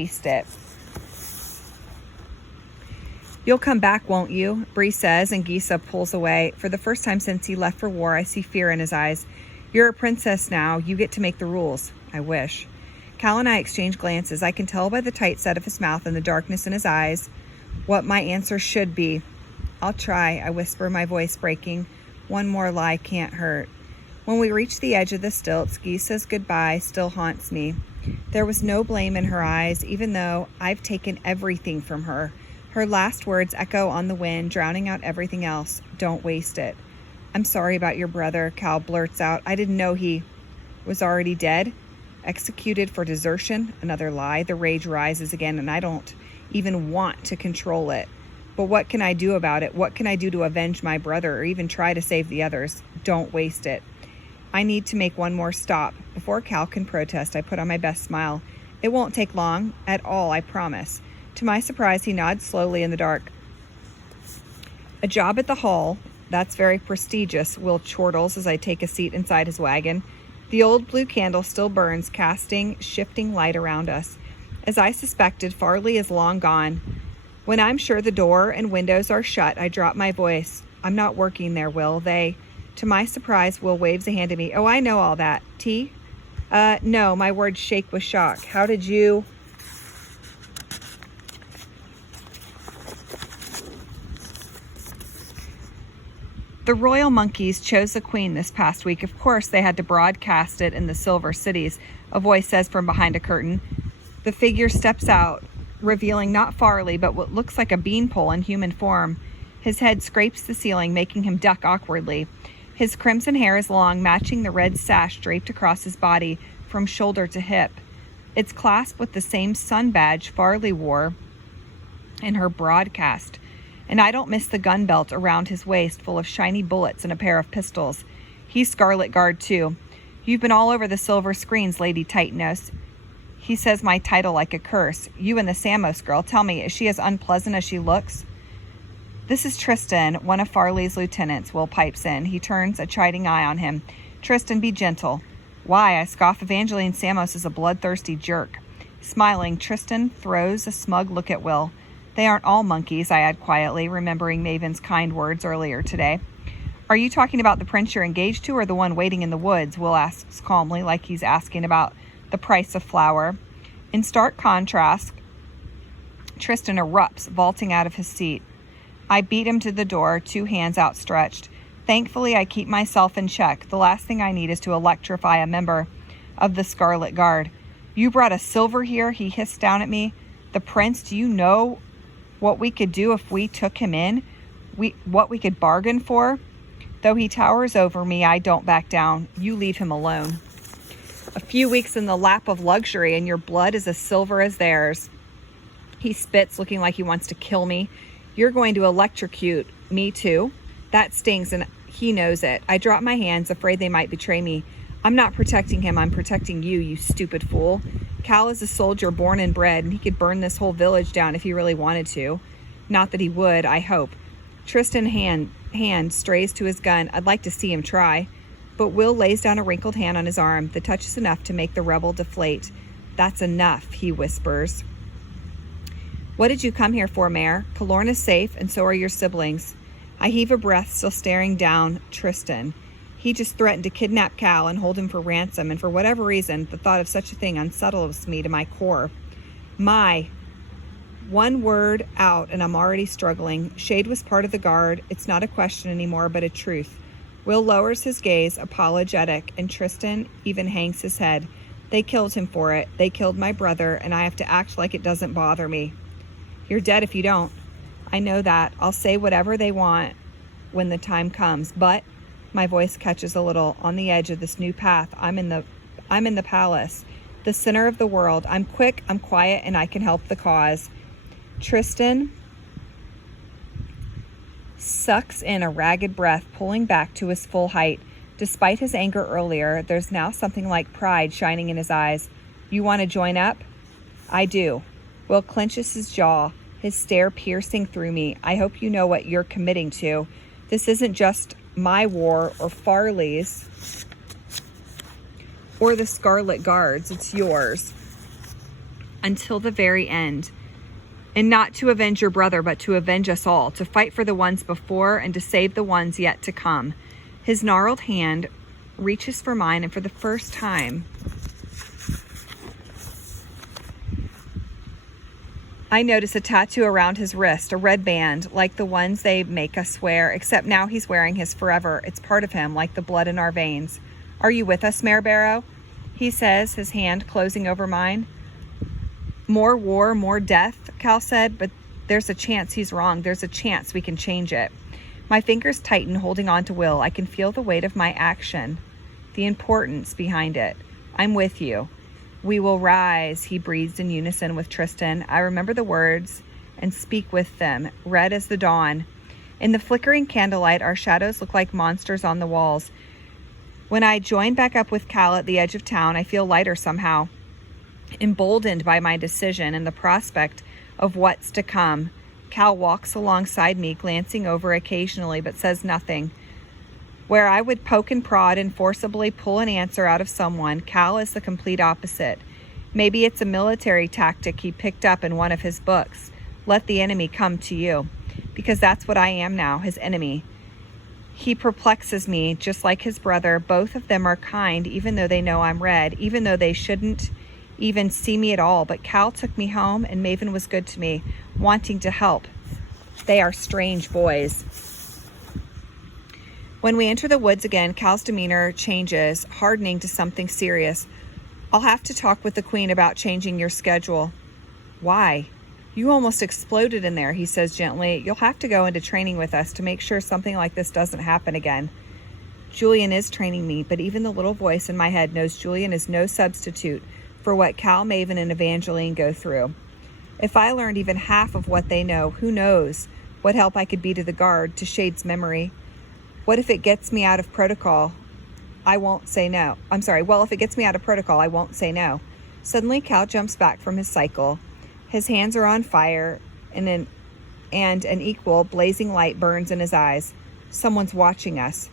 Waste it. You'll come back, won't you? Bree says, and Gisa pulls away. For the first time since he left for war, I see fear in his eyes. You're a princess now. You get to make the rules. I wish. Cal and I exchange glances. I can tell by the tight set of his mouth and the darkness in his eyes what my answer should be. I'll try, I whisper, my voice breaking. One more lie can't hurt. When we reach the edge of the stilts, Gisa's goodbye still haunts me. There was no blame in her eyes, even though I've taken everything from her. Her last words echo on the wind, drowning out everything else. Don't waste it. I'm sorry about your brother, Cal blurts out. I didn't know he was already dead. Executed for desertion. Another lie. The rage rises again, and I don't even want to control it. But what can I do about it? What can I do to avenge my brother or even try to save the others? Don't waste it. I need to make one more stop. Before Cal can protest, I put on my best smile. It won't take long at all, I promise. To my surprise, he nods slowly in the dark. A job at the Hall. That's very prestigious, Will chortles as I take a seat inside his wagon. The old blue candle still burns, casting shifting light around us. As I suspected, Farley is long gone. When I'm sure the door and windows are shut, I drop my voice. I'm not working there, Will. To my surprise, Will waves a hand at me. Oh, I know all that. Tea? No, my words shake with shock. How did you... The royal monkeys chose a queen this past week. Of course, they had to broadcast it in the Silver Cities, a voice says from behind a curtain. The figure steps out, revealing not Farley, but what looks like a beanpole in human form. His head scrapes the ceiling, making him duck awkwardly. His crimson hair is long, matching the red sash draped across his body from shoulder to hip. It's clasped with the same sun badge Farley wore in her broadcast. And I don't miss the gun belt around his waist full of shiny bullets and a pair of pistols. He's Scarlet Guard, too. You've been all over the silver screens, Lady Titanos. He says my title like a curse. You and the Samos girl, tell me, is she as unpleasant as she looks? This is Tristan, one of Farley's lieutenants, Will pipes in. He turns a chiding eye on him. Tristan, be gentle. Why, I scoff. Evangeline Samos is a bloodthirsty jerk. Smiling, Tristan throws a smug look at Will. They aren't all monkeys, I add quietly, remembering Maven's kind words earlier today. Are you talking about the prince you're engaged to or the one waiting in the woods? Will asks calmly, like he's asking about the price of flour. In stark contrast, Tristan erupts, vaulting out of his seat. I beat him to the door, two hands outstretched. Thankfully, I keep myself in check. The last thing I need is to electrify a member of the Scarlet Guard. You brought a silver here, he hissed down at me. The prince, do you know what we could do if we took him in? What we could bargain for? Though he towers over me, I don't back down. You leave him alone. A few weeks in the lap of luxury and your blood is as silver as theirs. He spits, looking like he wants to kill me. You're going to electrocute me too. That stings and he knows it. I drop my hands, afraid they might betray me. I'm not protecting him, I'm protecting you, you stupid fool. Cal is a soldier born and bred, and he could burn this whole village down if he really wanted to. Not that he would, I hope. Tristan's hand strays to his gun. I'd like to see him try. But Will lays down a wrinkled hand on his arm. The touch is enough to make the rebel deflate. That's enough, he whispers. What did you come here for, Mare? Kalorn is safe, and so are your siblings. I heave a breath, still staring down Tristan. He just threatened to kidnap Cal and hold him for ransom, and for whatever reason, the thought of such a thing unsettles me to my core. One word out, and I'm already struggling. Shade was part of the guard. It's not a question anymore, but a truth. Will lowers his gaze, apologetic, and Tristan even hangs his head. They killed him for it. They killed my brother, and I have to act like it doesn't bother me. You're dead if you don't. I know that. I'll say whatever they want when the time comes, but... My voice catches a little. On the edge of this new path. I'm in the palace, the center of the world. I'm quick, I'm quiet, and I can help the cause. Tristan sucks in a ragged breath, pulling back to his full height. Despite his anger earlier, there's now something like pride shining in his eyes. You want to join up? I do. Will clenches his jaw, his stare piercing through me. I hope you know what you're committing to. This isn't just my war or Farley's or the Scarlet Guard's. It's yours. until the very end. And not to avenge your brother, but to avenge us all, to fight for the ones before and to save the ones yet to come. His gnarled hand reaches for mine, and for the first time, I notice a tattoo around his wrist, a red band, like the ones they make us wear, except now he's wearing his forever. It's part of him, like the blood in our veins. Are you with us, Mayor Barrow? He says, his hand closing over mine. More war, more death, Cal said, but there's a chance he's wrong. There's a chance we can change it. My fingers tighten, holding on to Will. I can feel the weight of my action, the importance behind it. I'm with you. We will rise, he breathes in unison with Tristan. I remember the words and speak with them, red as the dawn. In the flickering candlelight, our shadows look like monsters on the walls. When I join back up with Cal at the edge of town, I feel lighter somehow, emboldened by my decision and the prospect of what's to come. Cal walks alongside me, glancing over occasionally, but says nothing. Where I would poke and prod and forcibly pull an answer out of someone, Cal is the complete opposite. Maybe it's a military tactic he picked up in one of his books. Let the enemy come to you. Because that's what I am now, his enemy. He perplexes me, just like his brother. Both of them are kind, even though they know I'm red, even though they shouldn't even see me at all. But Cal took me home, and Maven was good to me, wanting to help. They are strange boys. When we enter the woods again, Cal's demeanor changes, hardening to something serious. I'll have to talk with the Queen about changing your schedule. Why? You almost exploded in there, he says gently. You'll have to go into training with us to make sure something like this doesn't happen again. Julian is training me, but even the little voice in my head knows Julian is no substitute for what Cal, Maven, and Evangeline go through. If I learned even half of what they know, who knows what help I could be to the Guard, to Shade's memory. What if it gets me out of protocol? I won't say no. Well, if it gets me out of protocol, I won't say no. Suddenly, Cal jumps back from his cycle. His hands are on fire, and an equal blazing light burns in his eyes. Someone's watching us.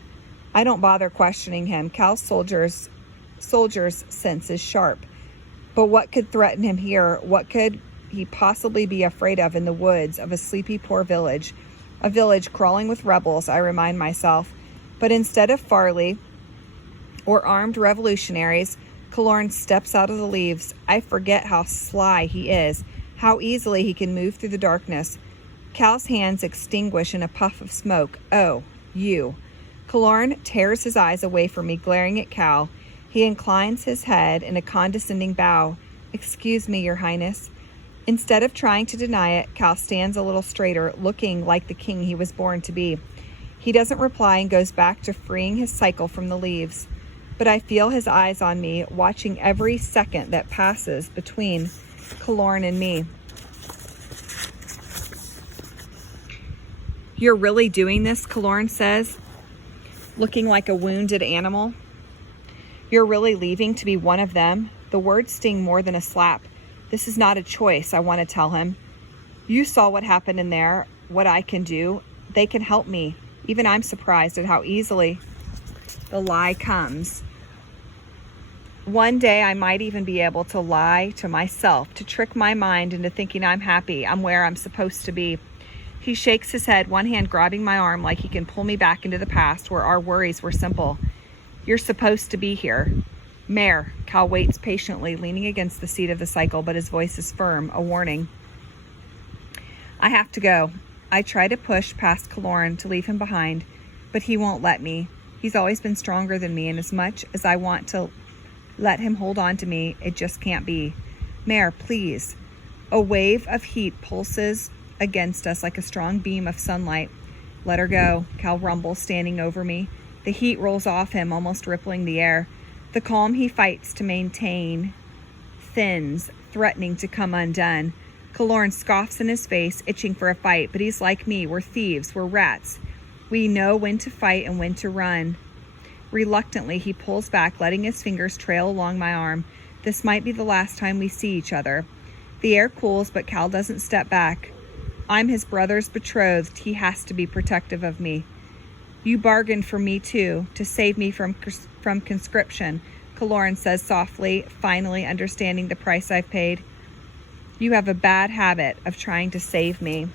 I don't bother questioning him. Cal's soldier's sense is sharp. But what could threaten him here? What could he possibly be afraid of in the woods of a sleepy, poor village? A village crawling with rebels, I remind myself. But instead of Farley or armed revolutionaries, Killorn steps out of the leaves. I forget how sly he is, how easily he can move through the darkness. Cal's hands extinguish in a puff of smoke. Oh, you. Killorn tears his eyes away from me, glaring at Cal. He inclines his head in a condescending bow. Excuse me, Your Highness. Instead of trying to deny it, Cal stands a little straighter, looking like the king he was born to be. He doesn't reply and goes back to freeing his cycle from the leaves. But I feel his eyes on me, watching every second that passes between Killorn and me. You're really doing this, Killorn says, looking like a wounded animal. You're really leaving to be one of them? The words sting more than a slap. This is not a choice, I want to tell him. You saw what happened in there, what I can do. They can help me. Even I'm surprised at how easily the lie comes. One day I might even be able to lie to myself, to trick my mind into thinking I'm happy, I'm where I'm supposed to be. He shakes his head, one hand grabbing my arm like he can pull me back into the past where our worries were simple. You're supposed to be here. Mayor, Cal waits patiently, leaning against the seat of the cycle, but his voice is firm, a warning. I have to go. I try to push past Killorn to leave him behind, but he won't let me. He's always been stronger than me, and as much as I want to let him hold on to me, it just can't be. Mayor, please. A wave of heat pulses against us like a strong beam of sunlight. Let her go, Cal rumbles, standing over me. The heat rolls off him, almost rippling the air. The calm he fights to maintain thins, threatening to come undone. Killorn scoffs in his face, itching for a fight, but he's like me. We're thieves. We're rats. We know when to fight and when to run. Reluctantly, he pulls back, letting his fingers trail along my arm. This might be the last time we see each other. The air cools, but Cal doesn't step back. I'm his brother's betrothed. He has to be protective of me. You bargained for me, too, to save me from conscription, Killorn says softly, finally understanding the price I've paid. You have a bad habit of trying to save me.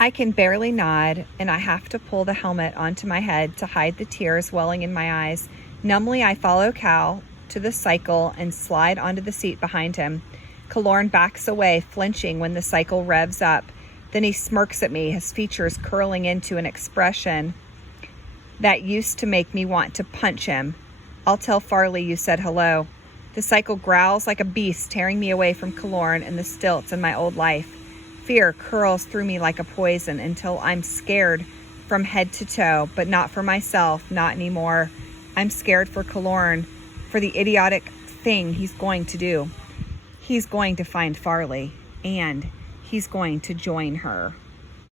I can barely nod, and I have to pull the helmet onto my head to hide the tears welling in my eyes. Numbly, I follow Cal to the cycle and slide onto the seat behind him. Killorn backs away, flinching when the cycle revs up. Then he smirks at me, his features curling into an expression that used to make me want to punch him. I'll tell Farley you said hello. The cycle growls like a beast, tearing me away from Killorn and the stilts in my old life. Fear curls through me like a poison until I'm scared from head to toe, but not for myself, not anymore. I'm scared for Killorn, for the idiotic thing he's going to do. He's going to find Farley, and he's going to join her.